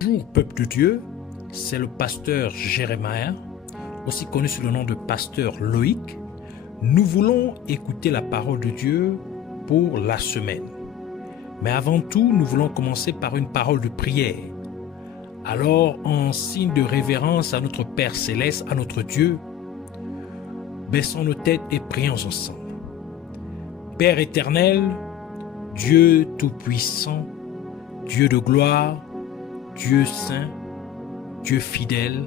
Bonjour peuple de Dieu, c'est le pasteur Jérémie, aussi connu sous le nom de pasteur Loïc. Nous voulons écouter la parole de Dieu pour la semaine. Mais avant tout, nous voulons commencer par une parole de prière. Alors, en signe de révérence à notre Père Céleste, à notre Dieu, baissons nos têtes et prions ensemble. Père éternel, Dieu tout-puissant, Dieu de gloire, Dieu saint, Dieu fidèle,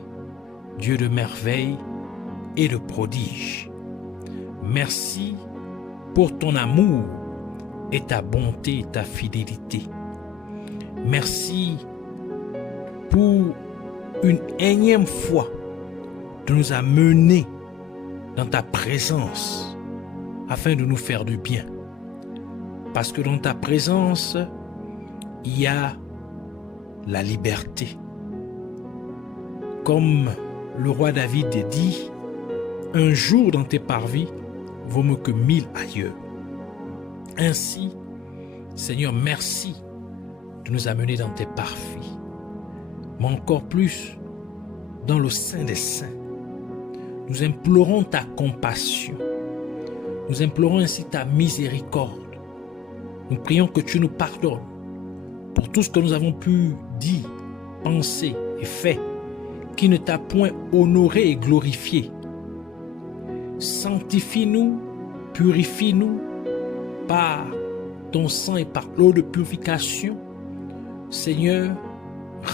Dieu de merveille et de prodige. Merci pour ton amour et ta bonté et ta fidélité. Merci pour une énième fois de nous amener dans ta présence afin de nous faire du bien. Parce que dans ta présence, il y a la liberté. Comme le roi David dit, un jour dans tes parvis vaut mieux que 1000 ailleurs. Ainsi, Seigneur, merci de nous amener dans tes parvis, mais encore plus dans le sein des saints. Nous implorons ta compassion. Nous implorons ainsi ta miséricorde. Nous prions que tu nous pardonnes pour tout ce que nous avons pu dire, penser et fait qui ne t'a point honoré et glorifié. Sanctifie-nous, purifie-nous par ton sang et par l'eau de purification. Seigneur,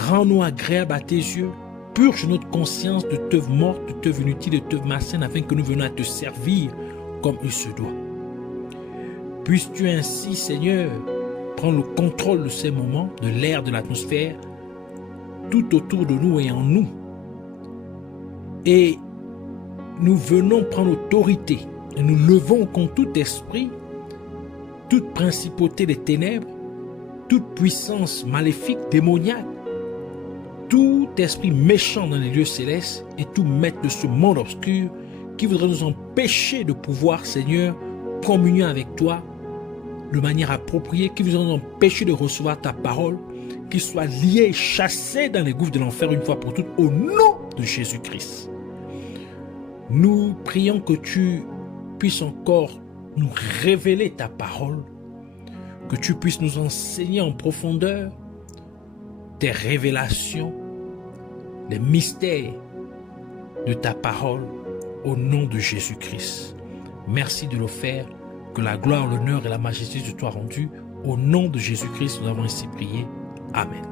rends-nous agréables à tes yeux, purge notre conscience de teuf morte, de teuf inutile, de teuf malsaine, afin que nous venions à te servir comme il se doit. Puisses-tu ainsi, Seigneur, prendre le contrôle de ces moments, de l'air, de l'atmosphère, tout autour de nous et en nous. Et nous venons prendre autorité et nous levons contre tout esprit, toute principauté des ténèbres, toute puissance maléfique, démoniaque, tout esprit méchant dans les lieux célestes et tout maître de ce monde obscur qui voudrait nous empêcher de pouvoir, Seigneur, communier avec toi de manière appropriée, qui voudrait nous empêcher de recevoir ta parole, qui soit lié et chassé dans les gouffres de l'enfer une fois pour toutes, au nom de Jésus-Christ. Nous prions que tu puisses encore nous révéler ta parole, que tu puisses nous enseigner en profondeur tes révélations, les mystères de ta parole, au nom de Jésus-Christ. Merci de le faire, que la gloire, l'honneur et la majesté te soient rendus. Au nom de Jésus-Christ, nous avons ainsi prié. Amen.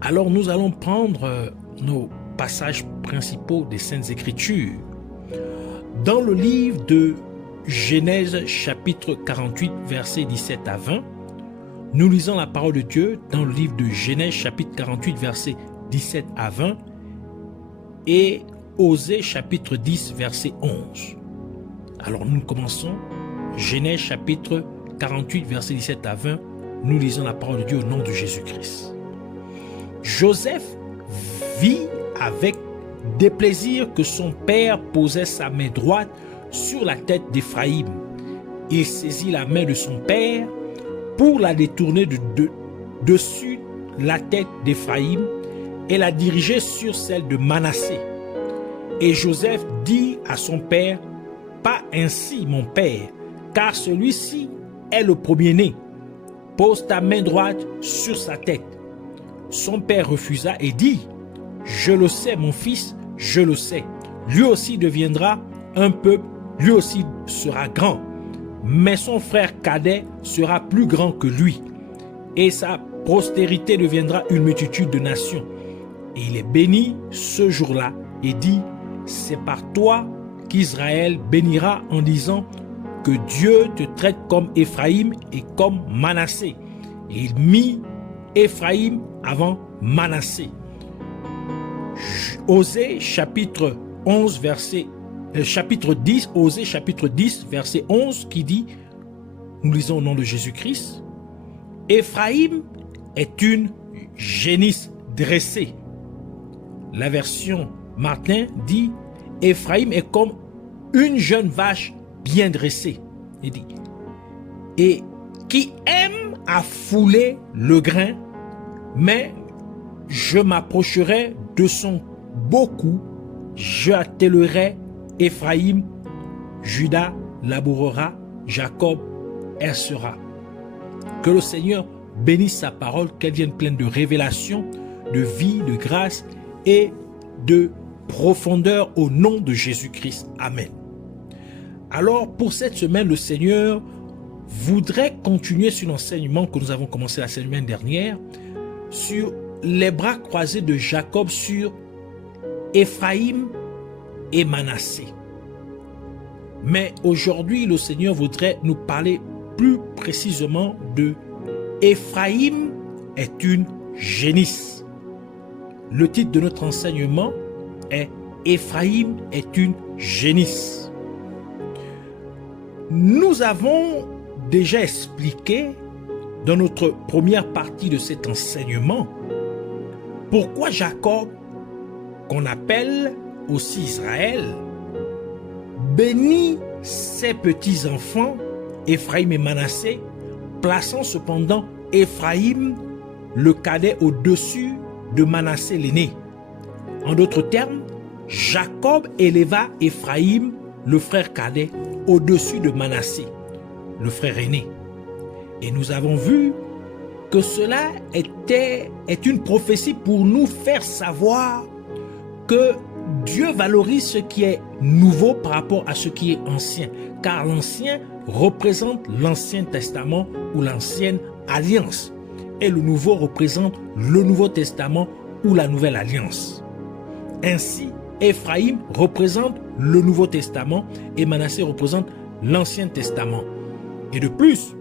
Alors nous allons prendre nos passages principaux des Saintes Écritures. Dans le livre de Genèse chapitre 48 versets 17 à 20, nous lisons la parole de Dieu dans le livre de Genèse chapitre 48 versets 17 à 20 et Osée chapitre 10 verset 11. Alors nous commençons Genèse chapitre 48 verset 17 à 20. Nous lisons la parole de Dieu au nom de Jésus-Christ. Joseph vit avec déplaisir que son père posait sa main droite sur la tête d'Éphraïm. Il saisit la main de son père pour la détourner dessus la tête d'Éphraïm et la diriger sur celle de Manassé. Et Joseph dit à son père, « Pas ainsi, mon père, car celui-ci est le premier-né. Pose ta main droite sur sa tête. » Son père refusa et dit, « Je le sais, mon fils, je le sais. Lui aussi deviendra un peuple, lui aussi sera grand. Mais son frère cadet sera plus grand que lui. Et sa postérité deviendra une multitude de nations. » Et il est béni ce jour-là et dit, « C'est par toi qu'Israël bénira en disant que Dieu te traite comme Éphraïm et comme Manassé. » Et il mit Éphraïm avant Manassé. Osée chapitre 11 verset chapitre 10, Osée chapitre 10 verset 11 qui dit, nous lisons au nom de Jésus-Christ, « Éphraïm est une génisse dressée. » La version Martin dit, « Éphraïm est comme une jeune vache bien dressée. » Il dit, « Et qui aime à fouler le grain, mais je m'approcherai de son beau cou, j'attellerai Éphraïm, Judas labourera, Jacob ercera. Que le Seigneur bénisse sa parole, qu'elle vienne pleine de révélation, de vie, de grâce et de profondeur au nom de Jésus-Christ. Amen. Alors, pour cette semaine, le Seigneur voudrait continuer sur l'enseignement que nous avons commencé la semaine dernière, sur les bras croisés de Jacob sur Éphraïm et Manassé. Mais aujourd'hui, le Seigneur voudrait nous parler plus précisément de Éphraïm est une génisse. Le titre de notre enseignement est Éphraïm est une génisse. Nous avons déjà expliqué dans notre première partie de cet enseignement pourquoi Jacob, qu'on appelle aussi Israël, bénit ses petits-enfants, Éphraïm et Manassé, plaçant cependant Éphraïm, le cadet, au-dessus de Manassé l'aîné. En d'autres termes, Jacob éleva Éphraïm, le frère cadet, au-dessus de Manassé, le frère aîné. Et nous avons vu que cela est une prophétie pour nous faire savoir que Dieu valorise ce qui est nouveau par rapport à ce qui est ancien. Car l'ancien représente l'Ancien Testament ou l'Ancienne Alliance. Et le nouveau représente le Nouveau Testament ou la Nouvelle Alliance. Ainsi, Éphraïm représente le Nouveau Testament et Manassé représente l'Ancien Testament. Et de plus,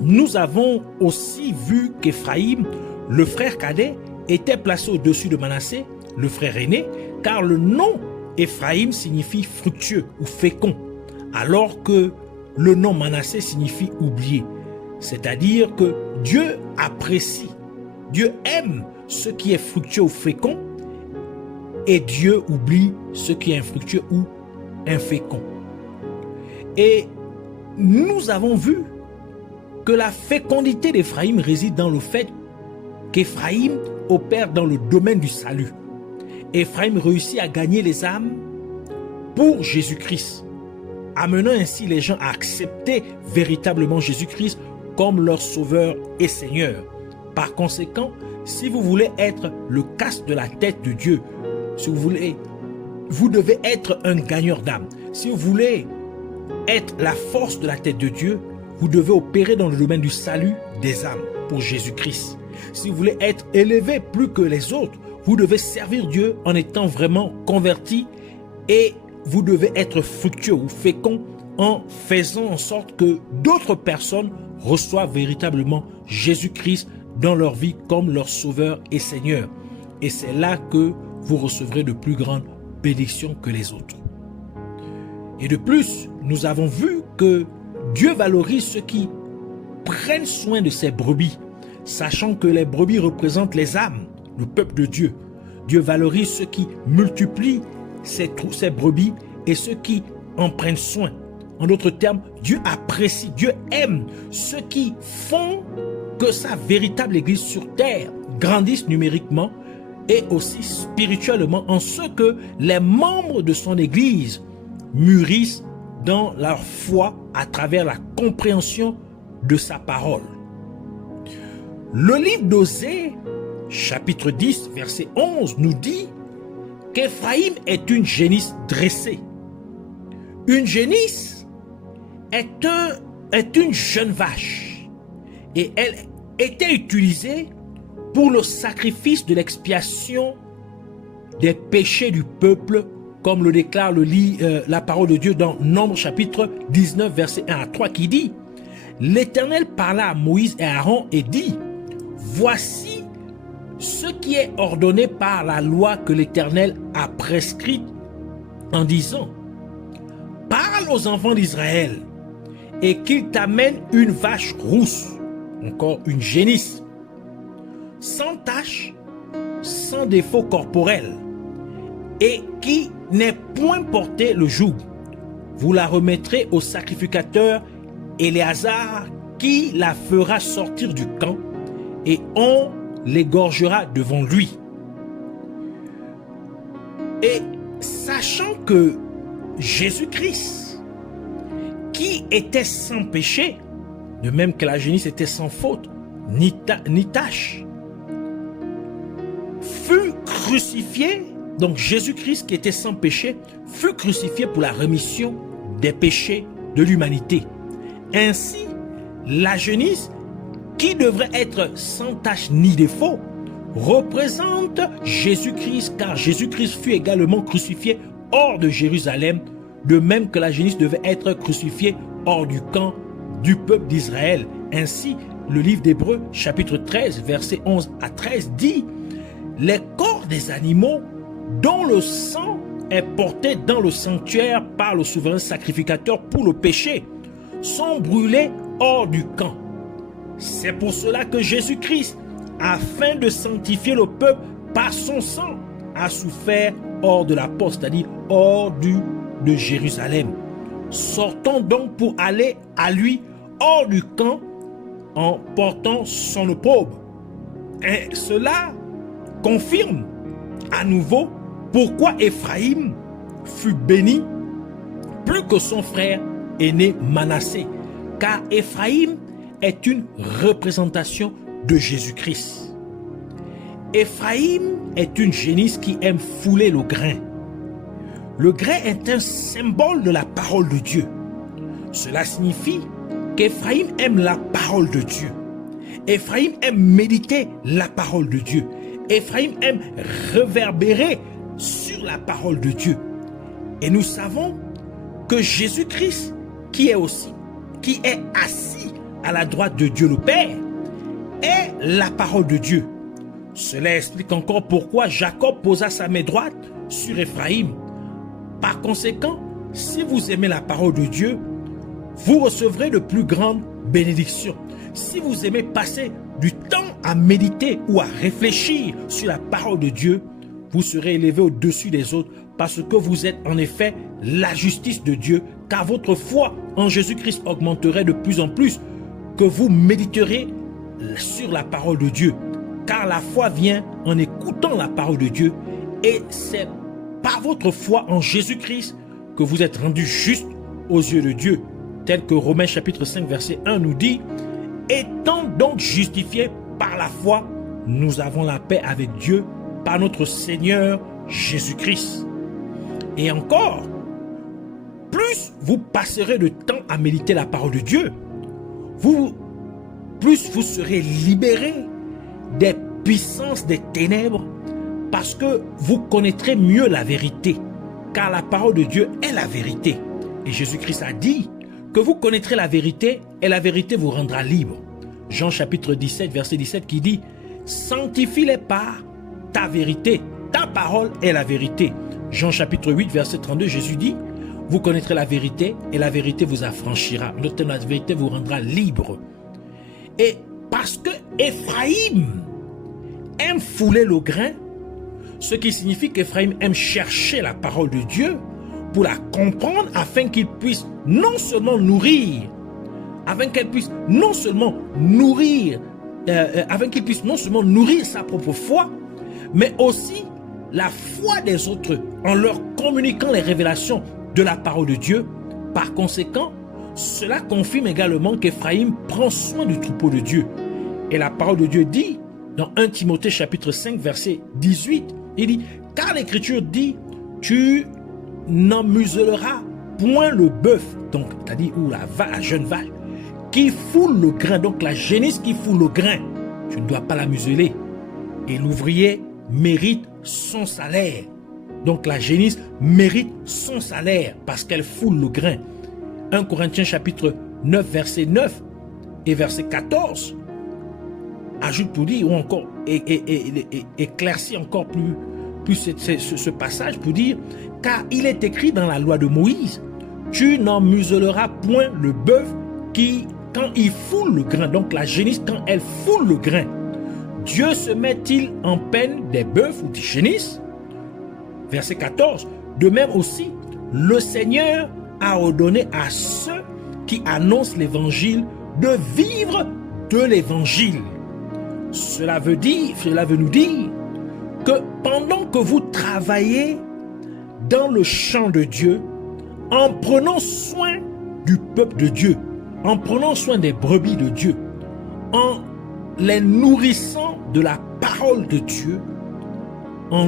nous avons aussi vu qu'Éphraïm, le frère cadet, était placé au-dessus de Manassé, le frère aîné, car le nom Éphraïm signifie fructueux ou fécond, alors que le nom Manassé signifie oublié. C'est-à-dire que Dieu apprécie, Dieu aime ce qui est fructueux ou fécond, et Dieu oublie ce qui est infructueux ou infécond. Et nous avons vu que la fécondité d'Éphraïm réside dans le fait qu'Éphraïm opère dans le domaine du salut. Éphraïm réussit à gagner les âmes pour Jésus-Christ, amenant ainsi les gens à accepter véritablement Jésus-Christ comme leur sauveur et Seigneur. Par conséquent, si vous voulez être le casque de la tête de Dieu, si vous devez être un gagneur d'âme. Si vous voulez être la force de la tête de Dieu, vous devez opérer dans le domaine du salut des âmes pour Jésus-Christ. Si vous voulez être élevé plus que les autres, vous devez servir Dieu en étant vraiment converti et vous devez être fructueux ou fécond en faisant en sorte que d'autres personnes reçoivent véritablement Jésus-Christ dans leur vie comme leur sauveur et Seigneur. Et c'est là que vous recevrez de plus grandes bénédictions que les autres. Et de plus, nous avons vu que Dieu valorise ceux qui prennent soin de ses brebis, sachant que les brebis représentent les âmes, le peuple de Dieu. Dieu valorise ceux qui multiplient ces brebis et ceux qui en prennent soin. En d'autres termes, Dieu apprécie, Dieu aime ceux qui font que sa véritable église sur terre grandisse numériquement et aussi spirituellement, en ce que les membres de son église mûrissent dans leur foi à travers la compréhension de sa parole. Le livre d'Osée, chapitre 10, verset 11, nous dit qu'Éphraïm est une génisse dressée. Une génisse est une jeune vache et elle était utilisée pour le sacrifice de l'expiation des péchés du peuple, comme le déclare la parole de Dieu dans Nombre chapitre 19 verset 1 à 3 qui dit: L'Éternel parla à Moïse et à Aaron et dit: Voici ce qui est ordonné par la loi que l'Éternel a prescrite en disant: Parle aux enfants d'Israël et qu'ils t'amènent une vache rousse, encore une génisse, sans tache, sans défaut corporel, et qui n'est point porté le joug. Vous la remettrez au sacrificateur Éléazar, qui la fera sortir du camp, et on l'égorgera devant lui. Et sachant que Jésus-Christ, qui était sans péché, de même que la génisse était sans faute, ni tâche, fut crucifié. Donc Jésus-Christ, qui était sans péché, fut crucifié pour la rémission des péchés de l'humanité. Ainsi, la génisse, qui devrait être sans tache ni défaut, représente Jésus-Christ, car Jésus-Christ fut également crucifié hors de Jérusalem, de même que la génisse devait être crucifiée hors du camp du peuple d'Israël. Ainsi, le livre d'Hébreux, chapitre 13, versets 11 à 13, dit « Les corps des animaux dont le sang est porté dans le sanctuaire par le souverain sacrificateur pour le péché, sont brûlés hors du camp. C'est pour cela que Jésus-Christ, afin de sanctifier le peuple par son sang, a souffert hors de la porte, c'est-à-dire hors de Jérusalem. Sortons donc pour aller à lui hors du camp en portant son opprobre. » Et cela confirme à nouveau pourquoi Éphraïm fut béni plus que son frère aîné Manassé, car Éphraïm est une représentation de Jésus-Christ. Éphraïm est une génisse qui aime fouler le grain. Le grain est un symbole de la parole de Dieu. Cela signifie qu'Éphraïm aime la parole de Dieu. Éphraïm aime méditer la parole de Dieu. Éphraïm aime réverbérer sur la parole de Dieu. Et nous savons que Jésus-Christ, qui est assis à la droite de Dieu le Père, est la parole de Dieu. Cela explique encore pourquoi Jacob posa sa main droite sur Éphraïm. Par conséquent, si vous aimez la parole de Dieu, vous recevrez de plus grandes bénédictions. Si vous aimez passer du temps à méditer ou à réfléchir sur la parole de Dieu, vous serez élevé au-dessus des autres parce que vous êtes en effet la justice de Dieu, car votre foi en Jésus-Christ augmenterait de plus en plus que vous méditerez sur la parole de Dieu. Car la foi vient en écoutant la parole de Dieu et c'est par votre foi en Jésus-Christ que vous êtes rendu juste aux yeux de Dieu, tel que Romains chapitre 5 verset 1 nous dit « Étant donc justifiés par la foi, nous avons la paix avec Dieu par notre Seigneur Jésus-Christ. » Et encore, plus vous passerez de temps à méditer la parole de Dieu, plus vous serez libérés des puissances des ténèbres parce que vous connaîtrez mieux la vérité, car la parole de Dieu est la vérité. Et Jésus-Christ a dit que vous connaîtrez la vérité et la vérité vous rendra libre. Jean chapitre 17 verset 17 qui dit « Sanctifie-les par ta vérité, ta parole est la vérité. » Jean chapitre 8 verset 32, Jésus dit « Vous connaîtrez la vérité et la vérité vous affranchira. » Notre la vérité vous rendra libre. Et parce que Éphraïm aime fouler le grain, ce qui signifie qu'Éphraïm aime chercher la parole de Dieu pour la comprendre afin qu'il puisse non seulement nourrir, afin qu'elle puisse non seulement nourrir, sa propre foi, mais aussi la foi des autres en leur communiquant les révélations de la parole de Dieu. Par conséquent, cela confirme également qu'Éphraïm prend soin du troupeau de Dieu. Et la parole de Dieu dit, dans 1 Timothée chapitre 5 verset 18, il dit, car l'Écriture dit, tu n'en museleras point le bœuf, donc c'est-à-dire ou la jeune vache, qui foule le grain, donc la génisse qui foule le grain, tu ne dois pas la museler. Et l'ouvrier mérite son salaire. Donc la génisse mérite son salaire parce qu'elle foule le grain. 1 Corinthiens chapitre 9 verset 9 et verset 14 ajoute pour dire, ou encore éclaircit encore plus ce passage pour dire, car il est écrit dans la loi de Moïse, tu n'en museleras point le bœuf qui, quand il foule le grain, donc la génisse quand elle foule le grain, Dieu se met-il en peine des bœufs ou des génisses? Verset 14, de même aussi, le Seigneur a ordonné à ceux qui annoncent l'évangile de vivre de l'évangile. Cela veut nous dire que pendant que vous travaillez dans le champ de Dieu, en prenant soin du peuple de Dieu, en prenant soin des brebis de Dieu, en les nourrissant de la parole de Dieu, en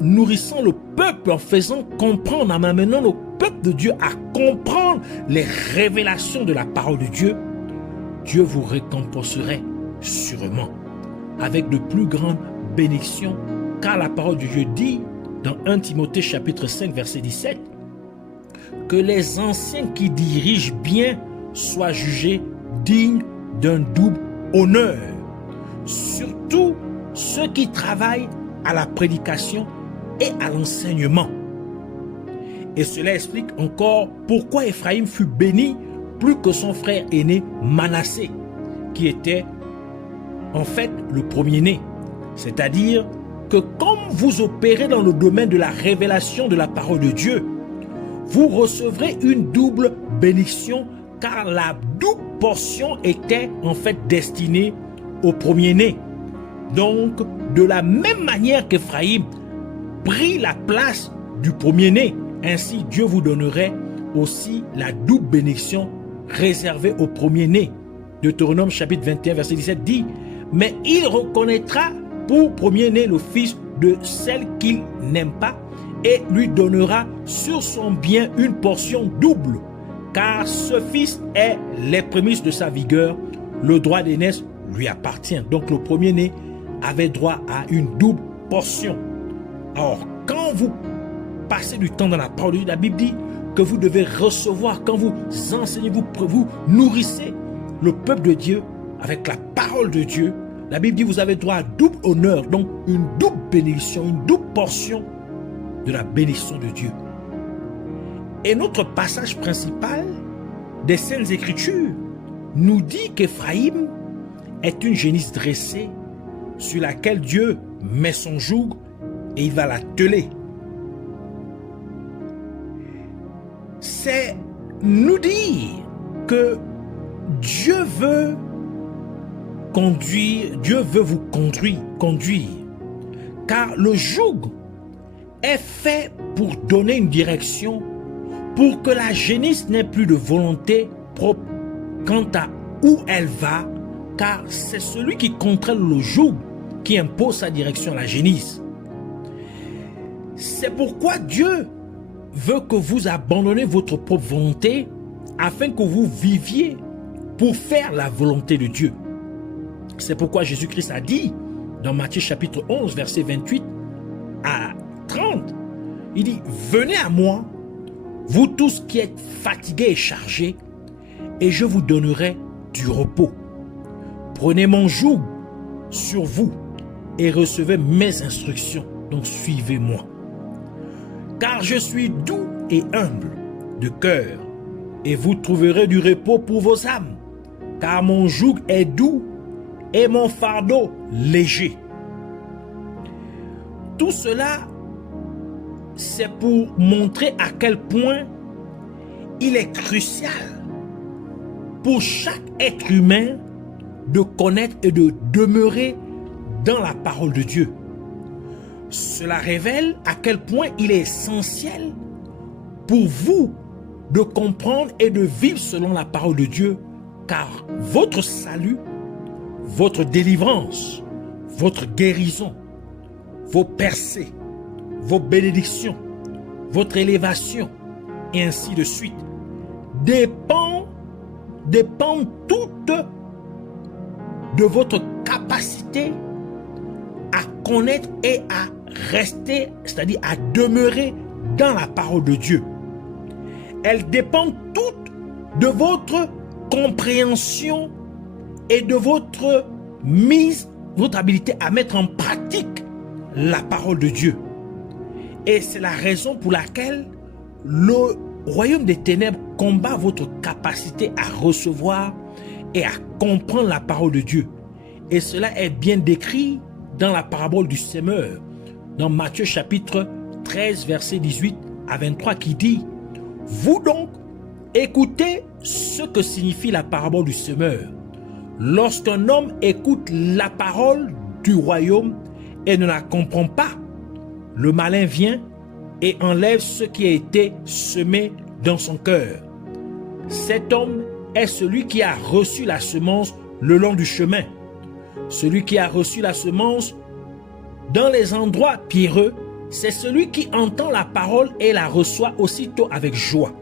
nourrissant le peuple, en faisant comprendre, en amenant le peuple de Dieu à comprendre les révélations de la parole de Dieu, Dieu vous récompenserait sûrement avec de plus grandes bénédictions, car la parole de Dieu dit dans 1 Timothée chapitre 5 verset 17 que les anciens qui dirigent bien soient jugés dignes d'un double honneur, surtout ceux qui travaillent à la prédication et à l'enseignement. Et cela explique encore pourquoi Ephraïm fut béni plus que son frère aîné Manassé, qui était en fait le premier-né. C'est-à-dire que comme vous opérez dans le domaine de la révélation de la parole de Dieu, vous recevrez une double bénédiction, car la double portion était en fait destinée au premier-né. Donc, de la même manière qu'Ephraïm prit la place du premier-né, ainsi Dieu vous donnerait aussi la double bénédiction réservée au premier-né. Deutéronome chapitre 21 verset 17 dit: mais il reconnaîtra pour premier-né le fils de celle qu'il n'aime pas et lui donnera sur son bien une portion double, car ce fils est les prémices de sa vigueur, le droit d'aînesse lui appartient. Donc le premier-né avait droit à une double portion. Alors, quand vous passez du temps dans la parole de Dieu, la Bible dit que vous devez recevoir, quand vous enseignez, vous nourrissez le peuple de Dieu avec la parole de Dieu. La Bible dit que vous avez droit à double honneur, donc une double bénédiction, une double portion de la bénédiction de Dieu. Et notre passage principal des Saintes Écritures nous dit qu'Éphraïm est une génisse dressée sur laquelle Dieu met son joug et il va la teler. C'est nous dire que Dieu veut conduire, Dieu veut vous conduire, car le joug est fait pour donner une direction, pour que la génisse n'ait plus de volonté propre quant à où elle va, car c'est celui qui contrôle le joug qui impose sa direction à la génisse. C'est pourquoi Dieu veut que vous abandonnez votre propre volonté afin que vous viviez pour faire la volonté de Dieu. C'est pourquoi Jésus-Christ a dit dans Matthieu chapitre 11 verset 28 à 30, il dit: venez à moi, vous tous qui êtes fatigués et chargés, et je vous donnerai du repos. Prenez mon joug sur vous et recevez mes instructions. Donc suivez-moi. Car je suis doux et humble de cœur, et vous trouverez du repos pour vos âmes. Car mon joug est doux et mon fardeau léger. Tout cela, c'est pour montrer à quel point il est crucial pour chaque être humain de connaître et de demeurer dans la parole de Dieu. Cela révèle à quel point il est essentiel pour vous de comprendre et de vivre selon la parole de Dieu, car votre salut, votre délivrance, votre guérison, vos percées, vos bénédictions, votre élévation, et ainsi de suite, dépendent toutes de votre capacité à connaître et à rester, c'est-à-dire à demeurer dans la parole de Dieu. Elles dépendent toutes de votre compréhension et de votre habilité à mettre en pratique la parole de Dieu. Et c'est la raison pour laquelle le royaume des ténèbres combat votre capacité à recevoir et à comprendre la parole de Dieu. Et cela est bien décrit dans la parabole du semeur, dans Matthieu chapitre 13, verset 18 à 23, qui dit: vous donc, écoutez ce que signifie la parabole du semeur. Lorsqu'un homme écoute la parole du royaume et ne la comprend pas, le malin vient et enlève ce qui a été semé dans son cœur. Cet homme est celui qui a reçu la semence le long du chemin. Celui qui a reçu la semence dans les endroits pierreux, c'est celui qui entend la parole et la reçoit aussitôt avec joie.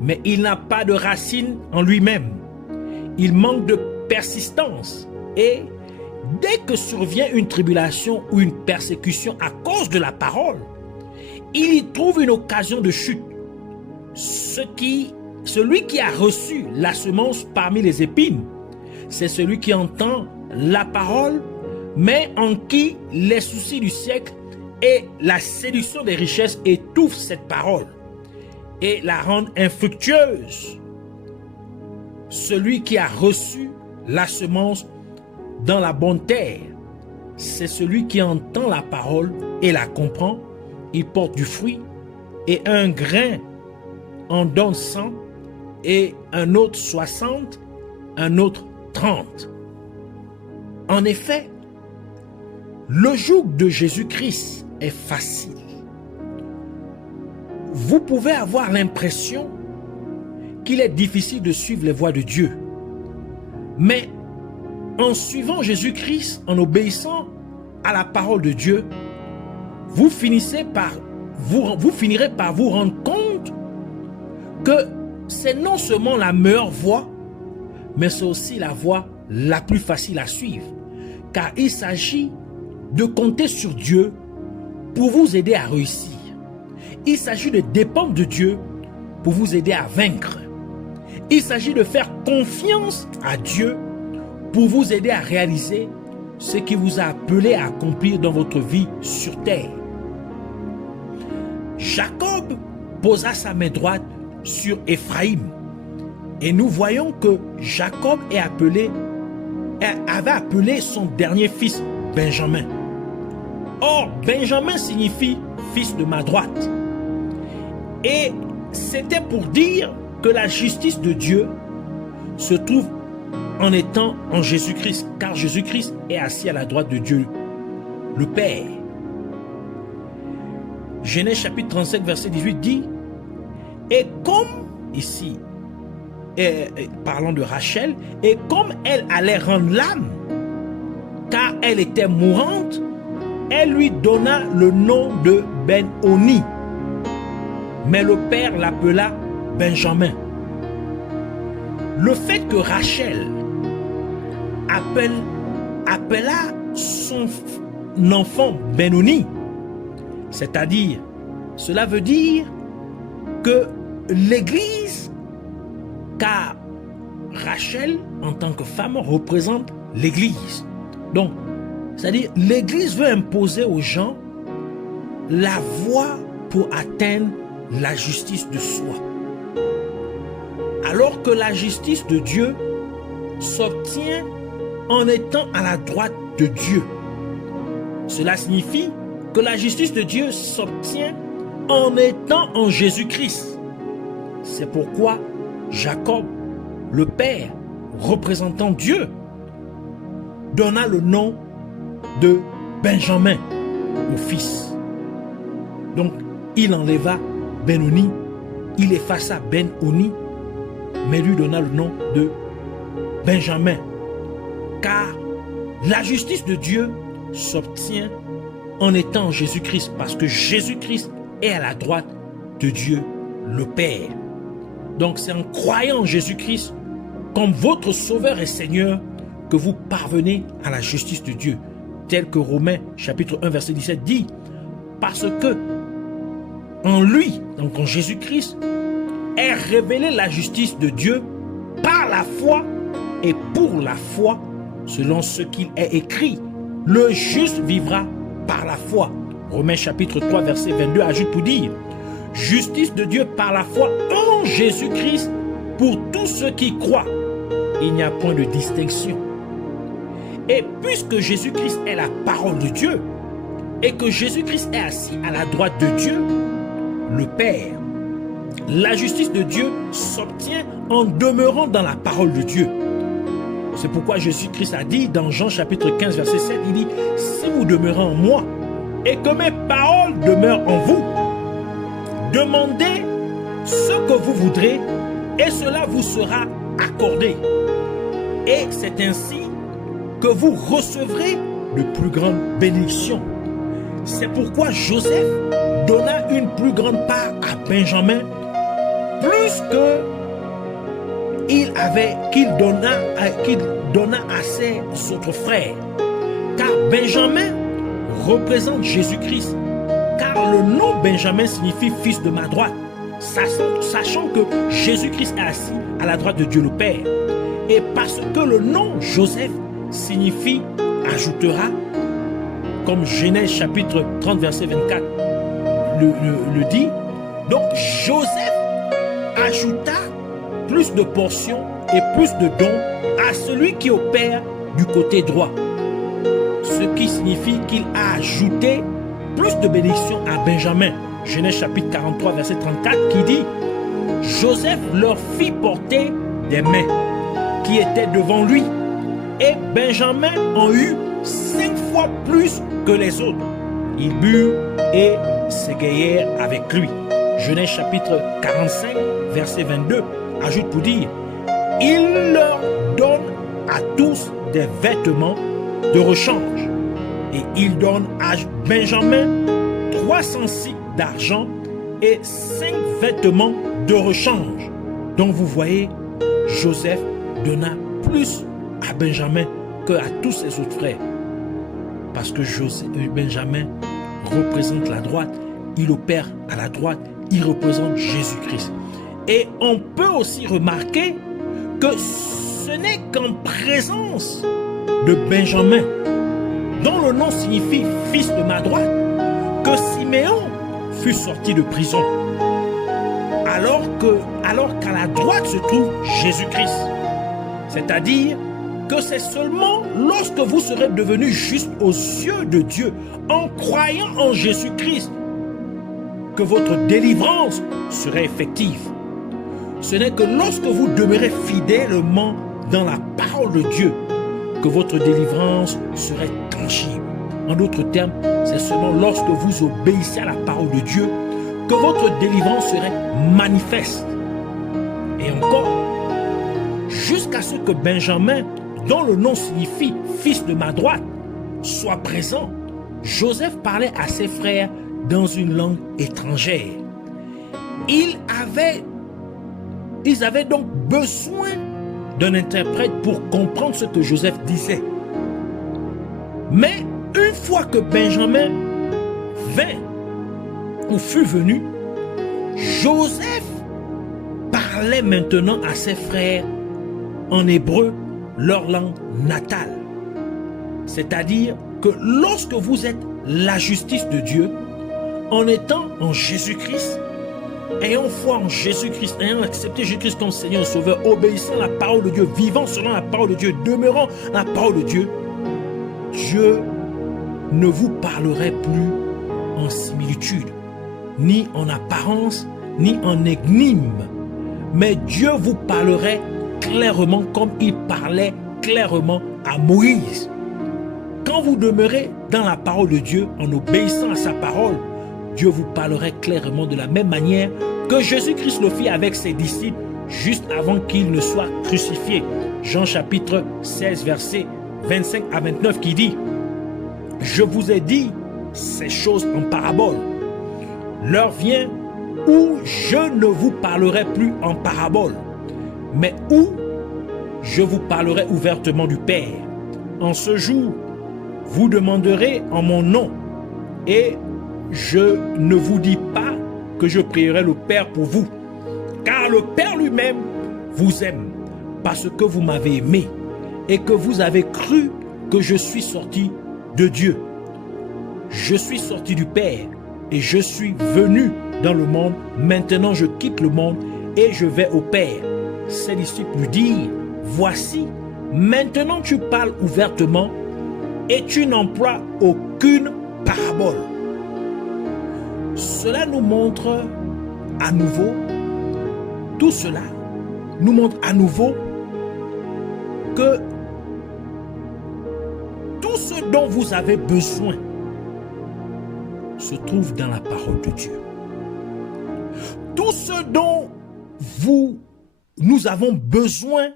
Mais il n'a pas de racine en lui-même. Il manque de persistance et dès que survient une tribulation ou une persécution à cause de la parole, il y trouve une occasion de chute. Celui qui a reçu la semence parmi les épines, c'est celui qui entend la parole, mais en qui les soucis du siècle et la séduction des richesses étouffent cette parole et la rendent infructueuse. Celui qui a reçu la semence dans la bonne terre, c'est celui qui entend la parole et la comprend. Il porte du fruit et un grain en donne 100 et un autre 60, un autre 30. En effet, le joug de Jésus-Christ est facile. Vous pouvez avoir l'impression qu'il est difficile de suivre les voies de Dieu. Mais en suivant Jésus-Christ, en obéissant à la parole de Dieu, vous finirez par vous rendre compte que c'est non seulement la meilleure voie, mais c'est aussi la voie la plus facile à suivre. Car il s'agit de compter sur Dieu pour vous aider à réussir. Il s'agit de dépendre de Dieu pour vous aider à vaincre. Il s'agit de faire confiance à Dieu pour vous aider à réaliser ce qui vous a appelé à accomplir dans votre vie sur terre. Jacob posa sa main droite sur Éphraïm et nous voyons que Jacob avait appelé son dernier fils Benjamin. Or, Benjamin signifie fils de ma droite. Et c'était pour dire que la justice de Dieu se trouve en étant en Jésus-Christ, car Jésus-Christ est assis à la droite de Dieu, le Père. Genèse chapitre 37, verset 18 dit, et comme, ici, parlant de Rachel, et comme elle allait rendre l'âme, car elle était mourante, elle lui donna le nom de Ben-Oni. Mais le père l'appela Benjamin. Le fait que Rachel appela son enfant Ben-Oni, c'est-à-dire, cela veut dire que l'Église, car Rachel, en tant que femme, représente l'Église. Donc, c'est-à-dire, l'Église veut imposer aux gens la voie pour atteindre la justice de soi. Alors que la justice de Dieu s'obtient en étant à la droite de Dieu. Cela signifie que la justice de Dieu s'obtient en étant en Jésus-Christ. C'est pourquoi Jacob, le père, représentant Dieu, donna le nom de Benjamin au fils. Donc, il enleva Ben-Oni, il effaça Ben-Oni, mais lui donna le nom de Benjamin. Car la justice de Dieu s'obtient en étant en Jésus-Christ, parce que Jésus-Christ est à la droite de Dieu, le Père. Donc c'est en croyant en Jésus-Christ comme votre Sauveur et Seigneur que vous parvenez à la justice de Dieu, tel que Romains chapitre 1 verset 17 dit, parce que en lui, donc en Jésus-Christ, est révélée la justice de Dieu par la foi et pour la foi, selon ce qu'il est écrit. Le juste vivra par la foi. Romains chapitre 3 verset 22 ajoute pour dire, justice de Dieu par la foi en Jésus-Christ pour tous ceux qui croient. Il n'y a point de distinction. Et puisque Jésus-Christ est la parole de Dieu et que Jésus-Christ est assis à la droite de Dieu, le Père, la justice de Dieu s'obtient en demeurant dans la parole de Dieu. C'est pourquoi Jésus-Christ a dit dans Jean chapitre 15 verset 7, il dit, si vous demeurez en moi et que mes paroles demeurent en vous, demandez ce que vous voudrez et cela vous sera accordé. Et c'est ainsi que vous recevrez de plus grandes bénédictions. C'est pourquoi Joseph donna une plus grande part à Benjamin, plus que qu'il donna à ses autres frères. Car Benjamin représente Jésus-Christ. Car le nom Benjamin signifie fils de ma droite, sachant que Jésus-Christ est assis à la droite de Dieu le Père. Et parce que le nom Joseph signifie ajoutera, comme Genèse chapitre 30 verset 24 le dit, donc Joseph ajouta plus de portions et plus de dons à celui qui opère du côté droit. Ce qui signifie qu'il a ajouté plus de bénédictions à Benjamin. Genèse chapitre 43 verset 34 qui dit, Joseph leur fit porter des mains qui étaient devant lui et Benjamin en eut 5 fois plus que les autres. Ils burent et s'égayèrent avec lui. Genèse chapitre 45 verset 22 ajoute pour dire, il leur donne à tous des vêtements de rechange et il donne à Benjamin 300 cycles d'argent et 5 vêtements de rechange. Donc vous voyez, Joseph donna plus à Benjamin que à tous ses autres frères. Parce que Benjamin représente la droite, il opère à la droite, il représente Jésus-Christ. Et on peut aussi remarquer que ce n'est qu'en présence de Benjamin, dont le nom signifie fils de ma droite, que Siméon fut sorti de prison. Alors qu'à la droite se trouve Jésus-Christ. C'est-à-dire que c'est seulement lorsque vous serez devenus justes aux yeux de Dieu, en croyant en Jésus-Christ, que votre délivrance serait effective. Ce n'est que lorsque vous demeurez fidèlement dans la parole de Dieu que votre délivrance serait tangible. En d'autres termes, c'est seulement lorsque vous obéissez à la parole de Dieu que votre délivrance serait manifeste. Et encore, jusqu'à ce que Benjamin, dont le nom signifie fils de ma droite, soit présent, Joseph parlait à ses frères dans une langue étrangère. Ils avaient donc besoin d'un interprète pour comprendre ce que Joseph disait. Mais une fois que Benjamin fut venu, Joseph parlait maintenant à ses frères en hébreu, leur langue natale. C'est-à-dire que lorsque vous êtes la justice de Dieu, en étant en Jésus-Christ, ayant foi en Jésus-Christ, ayant accepté Jésus-Christ comme Seigneur et Sauveur, obéissant à la parole de Dieu, vivant selon la parole de Dieu, demeurant la parole de Dieu, Dieu ne vous parlerait plus en similitude, ni en apparence, ni en énigme, mais Dieu vous parlerait clairement comme il parlait clairement à Moïse. Quand vous demeurez dans la parole de Dieu, en obéissant à sa parole, Dieu vous parlerait clairement de la même manière que Jésus-Christ le fit avec ses disciples juste avant qu'il ne soit crucifié. Jean chapitre 16 verset 25 à 29 qui dit, je vous ai dit ces choses en parabole. L'heure vient où je ne vous parlerai plus en parabole, mais où je vous parlerai ouvertement du Père. En ce jour, vous demanderez en mon nom, et je ne vous dis pas que je prierai le Père pour vous, car le Père lui-même vous aime, parce que vous m'avez aimé, et que vous avez cru que je suis sorti de Dieu. Je suis sorti du Père, et je suis venu dans le monde. Maintenant je quitte le monde, et je vais au Père. Ses disciples lui dirent, voici, maintenant tu parles ouvertement, et tu n'emploies aucune parabole. Cela nous montre à nouveau, tout cela nous montre à nouveau que Tout ce dont vous avez besoin se trouve dans la parole de Dieu. Tout ce dont nous avons besoin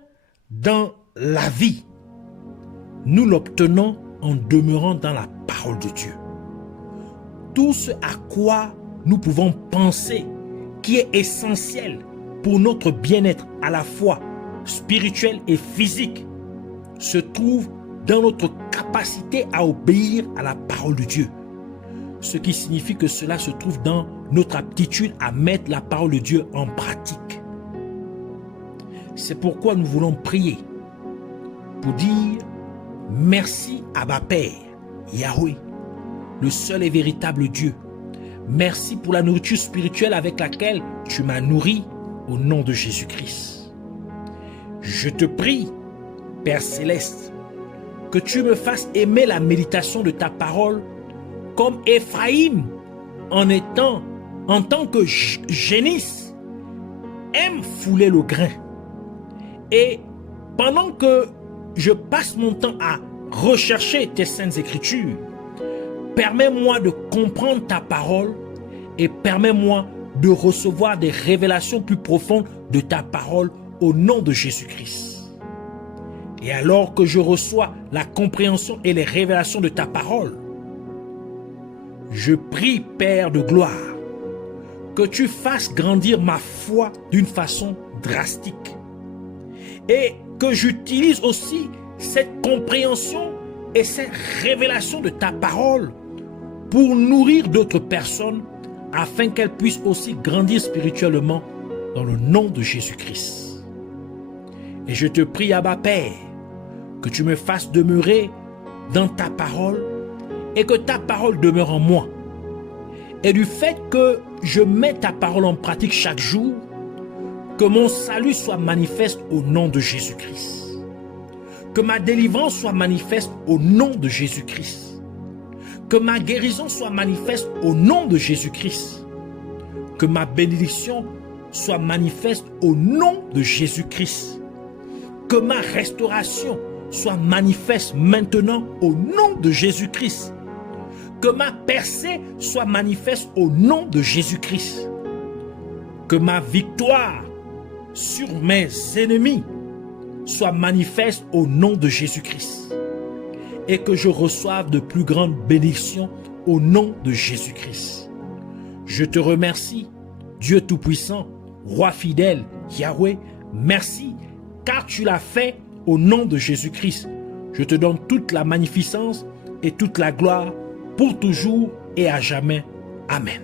dans la vie, nous l'obtenons en demeurant dans la parole de Dieu. Tout ce à quoi nous pouvons penser, qui est essentiel pour notre bien-être à la fois spirituel et physique, se trouve dans notre capacité à obéir à la parole de Dieu. Ce qui signifie que cela se trouve dans notre aptitude à mettre la parole de Dieu en pratique. C'est pourquoi nous voulons prier pour dire merci Abba Père, Yahweh, le seul et véritable Dieu. Merci pour la nourriture spirituelle avec laquelle tu m'as nourri au nom de Jésus-Christ. Je te prie, Père Céleste, que tu me fasses aimer la méditation de ta parole comme Éphraïm, en tant que génisse, aime fouler le grain. Et pendant que je passe mon temps à rechercher tes saintes écritures, permets-moi de comprendre ta parole et permets-moi de recevoir des révélations plus profondes de ta parole au nom de Jésus-Christ. Et alors que je reçois la compréhension et les révélations de ta parole, je prie, Père de gloire, que tu fasses grandir ma foi d'une façon drastique et que j'utilise aussi cette compréhension et cette révélation de ta parole pour nourrir d'autres personnes afin qu'elles puissent aussi grandir spirituellement dans le nom de Jésus-Christ. Et je te prie, Abba Père, que tu me fasses demeurer dans ta parole et que ta parole demeure en moi. Et du fait que je mets ta parole en pratique chaque jour, que mon salut soit manifeste au nom de Jésus-Christ. Que ma délivrance soit manifeste au nom de Jésus-Christ. Que ma guérison soit manifeste au nom de Jésus-Christ. Que ma bénédiction soit manifeste au nom de Jésus-Christ. Que ma restauration soit manifeste maintenant au nom de Jésus-Christ. Que ma percée soit manifeste au nom de Jésus-Christ. Que ma victoire sur mes ennemis soit manifeste au nom de Jésus-Christ. Et que je reçoive de plus grandes bénédictions au nom de Jésus-Christ. Je te remercie, Dieu Tout-Puissant, Roi fidèle, Yahweh, merci, car tu l'as fait au nom de Jésus-Christ. Je te donne toute la magnificence et toute la gloire pour toujours et à jamais. Amen.